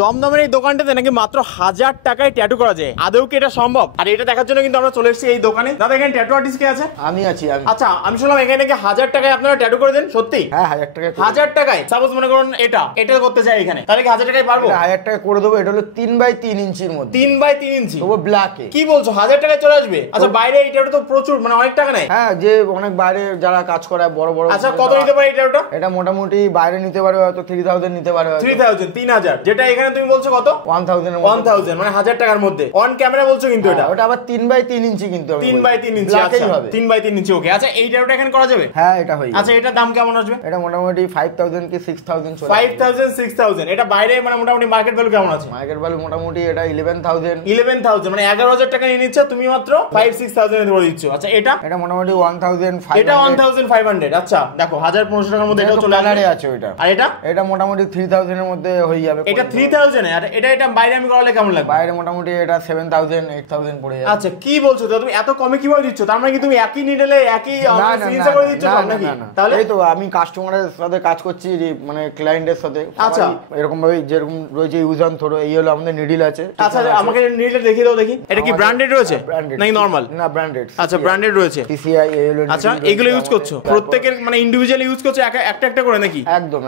দমদমের এই দোকানটাতে নাকি মাত্র 1000 টাকায় ট্যাটু করা যায়। আদৌ কি এটা সম্ভব? আর এটা দেখার জন্য কিন্তু আমরা চলে এসেছি এই দোকানে। দাদা এখানে ট্যাটু আর্টিস্ট কে আছে? আমি আছি। আচ্ছা আমি শুনলাম এখানে নাকি 1000 টাকায় আপনারা ট্যাটু করে দেন, সত্যি? হ্যাঁ 1000 টাকায়। 1000 টাকায় সাপোজ মনে করুন এটা করতে চাই এখানে, তাহলে কি 1000 টাকায় পারবো? 1000 টাকা করে দেবো। এটা হলো 3x3 ইঞ্চির মধ্যে। 3x3 ইঞ্চি তবু ব্ল্যাকে। কি বলছো, 1000 টাকায় চলে আসবে? আচ্ছা বাইরে এই ট্যাটু তো প্রচুর, মানে অনেক টাকা নেয়। হ্যাঁ যে অনেক বাইরে যারা কাজ করে বড় বড়। আচ্ছা কত নিতে পারে এই ট্যাটুটা? এটা মোটামুটি বাইরে নিতে পারবে হয়তো 3000 নিতে পারবে। 3000 যেটা এখানে তুমি বলছো কত? 1000 মানে 1000 টাকার মধ্যে। অন ক্যামেরা বলছো কিন্তু এটা। ওটা আবার 3x3 ইঞ্চি কিন্তু। 3x3 ইঞ্চি। আচ্ছা 3x3 ইঞ্চি ওকে। আচ্ছা এই ট্যাটুটা এখানে করা যাবে? হ্যাঁ এটা হয়ে যাবে। আচ্ছা এটার দাম কেমন আসবে? এটা মোটামুটি 5000 কি 6000 চলে। 5000 6000। এটা বাইরে মানে মোটামুটি মার্কেট ভ্যালু কেমন আছে? মার্কেট ভ্যালু মোটামুটি এটা 11000 মানে 11000 টাকা নিয়ে নিচ্ছে, তুমি মাত্র 5-6000 এ ধরে দিচ্ছ। আচ্ছা এটা মোটামুটি 1500। এটা 1500। আচ্ছা দেখো 1500 টাকার মধ্যে এটা চলে আছে ওইটা। আর এটা মোটামুটি 3000 এর মধ্যে হয়ে যাবে। এটা 3000 এ। আর এটা বাইরে আমি করালে কেমন লাগবে? বাইরে মোটামুটি এটা 7000 8000 পড়ে যাবে। আচ্ছা কি বলছো তুমি এত কমে কিভাবে দিচ্ছ? তার মানে কি তুমি একই নিডলে একই সিরিজে করে দিচ্ছ নাকি? তাহলে এই তো আমি কাস্টমারের সাথে কাজ করছি, মানে ক্লায়েন্টের সাথে। আচ্ছা এরকম ভাবে যেরকম রয়েছে ইউজান থ্রো, এই হলো আমাদের নিডল আছে। আচ্ছা আমাকে নিডলটা দেখিয়ে দাও দেখি। এটা কি ব্র্যান্ডেড রয়েছে নাকি নরমাল? না ব্র্যান্ডেড। আচ্ছা ব্র্যান্ডেড রয়েছে। TCI এই হলো। আচ্ছা এগুলো ইউজ করছো প্রত্যেকের, মানে ইন্ডিভিজুয়ালি ইউজ করছো একটা একটা করে নাকি? একদম।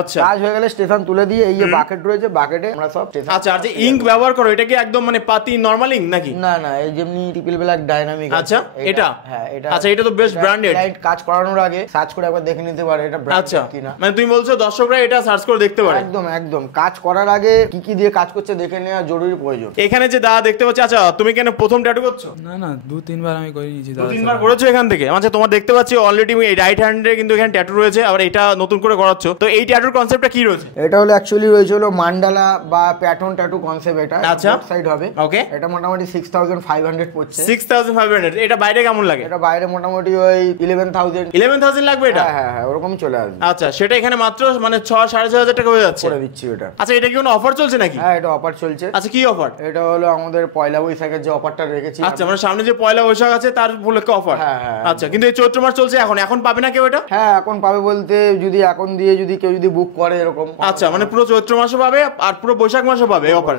আচ্ছা কাজ হয়ে গেলে স্টেশন তুলে দিয়ে এই যে বাকেট রয়েছে, বাকেটে আমরা সব স্টেশন। আচ্ছা আর যে ইঙ্ক ব্যবহার করো এটা কি একদম মানে পাতি নরমাল ইঙ্ক নাকি? না এই যেমনি ট্রিপল ব্ল্যাক ডাইনামিক। আচ্ছা এটা? হ্যাঁ এটা। আচ্ছা এটা তো বেস্ট ব্র্যান্ডেড। ক্লায়েন্ট কাজ করানোর আগে সার্চ করে একবার দেখে নিতে পারে এটা ব্র্যান্ডেড কিনা। মানে তুমি বলছো দর্শকরা এটা সার্চ করে দেখতে পারে? একদম কাজ করার আগে কি কি দিয়ে কাজ করছে দেখে নেওয়া জরুরি প্রয়োজন। এখানে যে দাদা দেখতে পাচ্ছি, আচ্ছা তুমি কেন প্রথম ট্যাটু করছো? না 2-3 বার আমি করে নিয়েছি দাদা। 2-3 বার করেছো এখান থেকে? আচ্ছা তোমার দেখতে পাচ্ছি অলরেডি এই রাইট হ্যান্ডে কিন্তু এখানে ট্যাটু রয়েছে, আর এটা নতুন করে করাচ্ছো। তো এই ট্যাটুর কনসেপ্টটা কি রয়েছে? এটা হলো অ্যাকচুয়ালি রয়েছে হলো মান্ডালা বা প্যাটার্ন ট্যাটু কনসেপ্ট। এটা আচ্ছা সাইড হবে। ওকে। এটা মোটামুটি 6500 পড়ছে। 6500। এটা বাইরে কেমন লাগে? এটা বাইরে মোটামুটি ওই 11000 লাগবে এটা? হ্যাঁ ওরকম চলে আসবে। আচ্ছা সেটা এখানে মাত্র মানে 6-6500 টাকা হয়ে যাচ্ছে করে দিচ্ছি ওটা। আচ্ছা এটা কি কোনো অফার চলছে নাকি? হ্যাঁ এটা অফার চলছে। আচ্ছা কি অফার? এটা হলো আমাদের পয়লা বৈশাখের যে অফারটা রেখেছি। আচ্ছা মানে সামনে যে পয়লা বৈশাখ আছে তার উপলক্ষে অফার? হ্যাঁ আচ্ছা কিন্তু এই চৈত্র মাস চলছে এখন পাবে না কেউ এটা? হ্যাঁ এখন পাবে বলতে যদি এখন দিয়ে যদি কেউ যদি বুক করে এরকম। আচ্ছা মানে পুরো চৈত্র মাসও পাবে আর পুরো বৈশাখ মাসও পাবে এই অফার।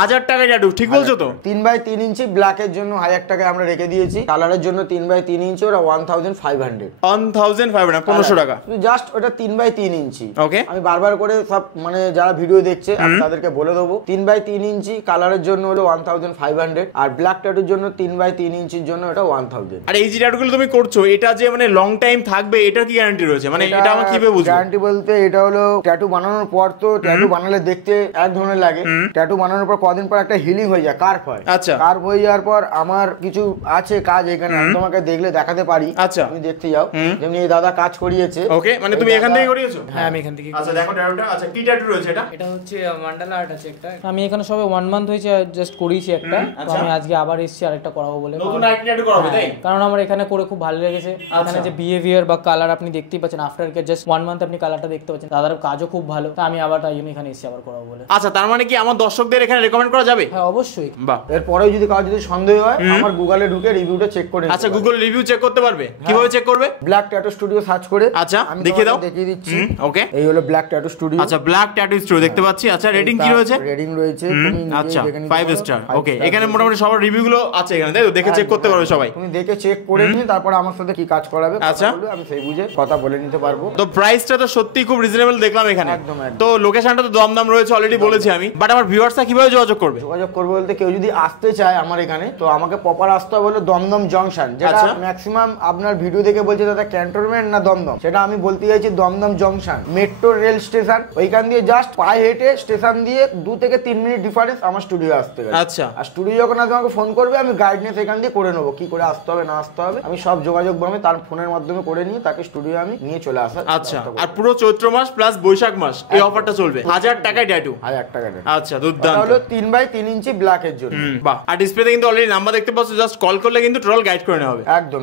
1000 টাকা ট্যাটু, ঠিক বলছো তো? 3x3 ইঞ্চি ব্ল্যাকের জন্য 1000 টাকা আমরা রেখে দিয়েছি। কালারের জন্য 3x3 ইঞ্চি ওরা 1500। 1500 টাকা জাস্ট ওটা 3x3 ইঞ্চি। ওকে আমি বারবার করে সব মানে যারা ভিডিও দেখছে আমি তাদেরকে বলে দেবো 3x3 ইঞ্চি কালারের জন্য হলো 1500, আর ব্ল্যাক ট্যাটুর জন্য 3x3 ইঞ্চির জন্য এটা 1000। আর এই যে ট্যাটুগুলো তুমি করছো এটা যে মানে লং টাইম থাকবে এটার কি গ্যারান্টি রয়েছে? মানে এটা আমরা কিভাবে বুঝবো? গ্যারান্টি বলতে এটা হলো ট্যাটু বানানোর পর তো ট্যাটু বানালে দেখতে এক ধরনের লাগে। ট্যাটু বানানোর পর কদিন পর একটা হিলিং হয়ে যায়, কার্ভ হয়। আচ্ছা কার্ভ হয়ে যাওয়ার পর আমার কিছু আছে কাজ এখানে আমি তোমাকে দেখলে দেখাতে পারি। আচ্ছা তুমি দেখতে যাও। যেমনি এই দাদা কাজ করিয়েছে। ওকে মানে তুমি এখান থেকে করিয়েছো? হ্যাঁ আমি এখান থেকে। আচ্ছা দেখো ট্যাটুটা। আচ্ছা কি ট্যাটু রয়েছে এটা? এটা হচ্ছে মান্ডালা আর্ট আছে একটা। আমি এখানে সবে 1 মান্থ হয়েছে জাস্ট করিয়েছি একটা। তো আমি আজকে আবার এসেছি আরেকটা করাবো বলে। নতুন আরেকটা ট্যাটু করাবে তাই? কারণ আমার এখানে করে খুব ভালো লেগেছে। এখানে যে বিহেভিয়ার বা কালার আপনি দেখতেই পাচ্ছেন, আফটার কে জাস্ট 1 মান্থ আপনি কালারটা দেখতে পাচ্ছেন। দাদার কাজও খুব ভালো। তো আমি আবার তাই জন্য এখানে এসেছি আবার করাবো বলে। আচ্ছা তার মানে কি আমার দর্শকদের এখানে রেকমেন্ড করা যাবে? হ্যাঁ অবশ্যই। বাহ। এরপরে যদি কারো যদি সন্দেহ হয় আমার গুগলে ঢুকে রিভিউটা চেক করে। আচ্ছা গুগল রিভিউ চেক করতে পারবে? কিভাবে চেক করবে? ব্ল্যাক ট্যাটু স্টুডিও সার্চ করে। আচ্ছা আমি দেখিয়ে দাও। দেখিয়ে দিচ্ছি। ওকে এই হলো ব্ল্যাক ট্যাটু স্টুডিও। আচ্ছা ব্ল্যাক ট্যাটু স্টুডিও দেখতে পাচ্ছি। আচ্ছা রেটিং কি রয়েছে? রেটিং রয়েছে তুমি আচ্ছা দেখে নিতে 5 পারো। স্টার। ওকে এখানে মোটামুটি সবার রিভিউ গুলো আছে এখানে তাই তো? দেখে চেক করতে পারবে সবাই। তুমি দেখে চেক করে নিয়ে তারপর আমার সাথে কি কাজ করাবে আচ্ছা আমি সেই বুঝে কথা বলে নিতে পারবো। তো প্রাইসটা তো সত্যি খুব রিজনেবল দেখলাম এখানে। তো লোকেশনটা তো দমদম রয়েছে অলরেডি বলেছি আমি, বাট আমার ভিউয়ার্সরা কিভাবে যোগাযোগ করবে? যোগাযোগ করবে বলতে কেউ যদি আসতে চায় আমার এখানে তো আমাকে প্রপার আসতে হবে হলো দমদম জংশন, যেটা ম্যাক্সিমাম আপনার ভিডিও দেখে বলছে দাদা ক্যান্টনমেন্ট না দমদম, সেটা আমি বলতে চাইছি Dum Dum junction metro rail station. ওইখান দিয়ে জাস্ট পায়ে হেঁটে স্টেশন দিয়ে 2 থেকে 3 মিনিট ডিফারেন্স আমার স্টুডিও আসতে গেলে। আচ্ছা আর স্টুডিও যখন তোমাকে ফোন করবে আমি গাইডনেস এখান দিয়ে করে নেবো, কি করে আসতে হবে না আসতে হবে আমি সব যোগাযোগ ভাবে তার ফোনের মাধ্যমে করে নিয়ে তাকে স্টুডিও আমি নিয়ে চলে আসা। আচ্ছা আর পুরো চৈত্র মাস প্লাস বৈশাখ মাস এই অফারটা চলবে 1000 টাকায় ট্যাটু? 1000 টাকা। আচ্ছা দুর্দান্ত। হলো 3x3 ইঞ্চি ব্ল্যাক এর জন্য। বাহ। আর ডিসপ্লেতে কিন্তু অলরেডি নাম্বার দেখতে পাচ্ছ, জাস্ট কল করলে কিন্তু টোটাল গাইড করে নেওয়া হবে। একদম।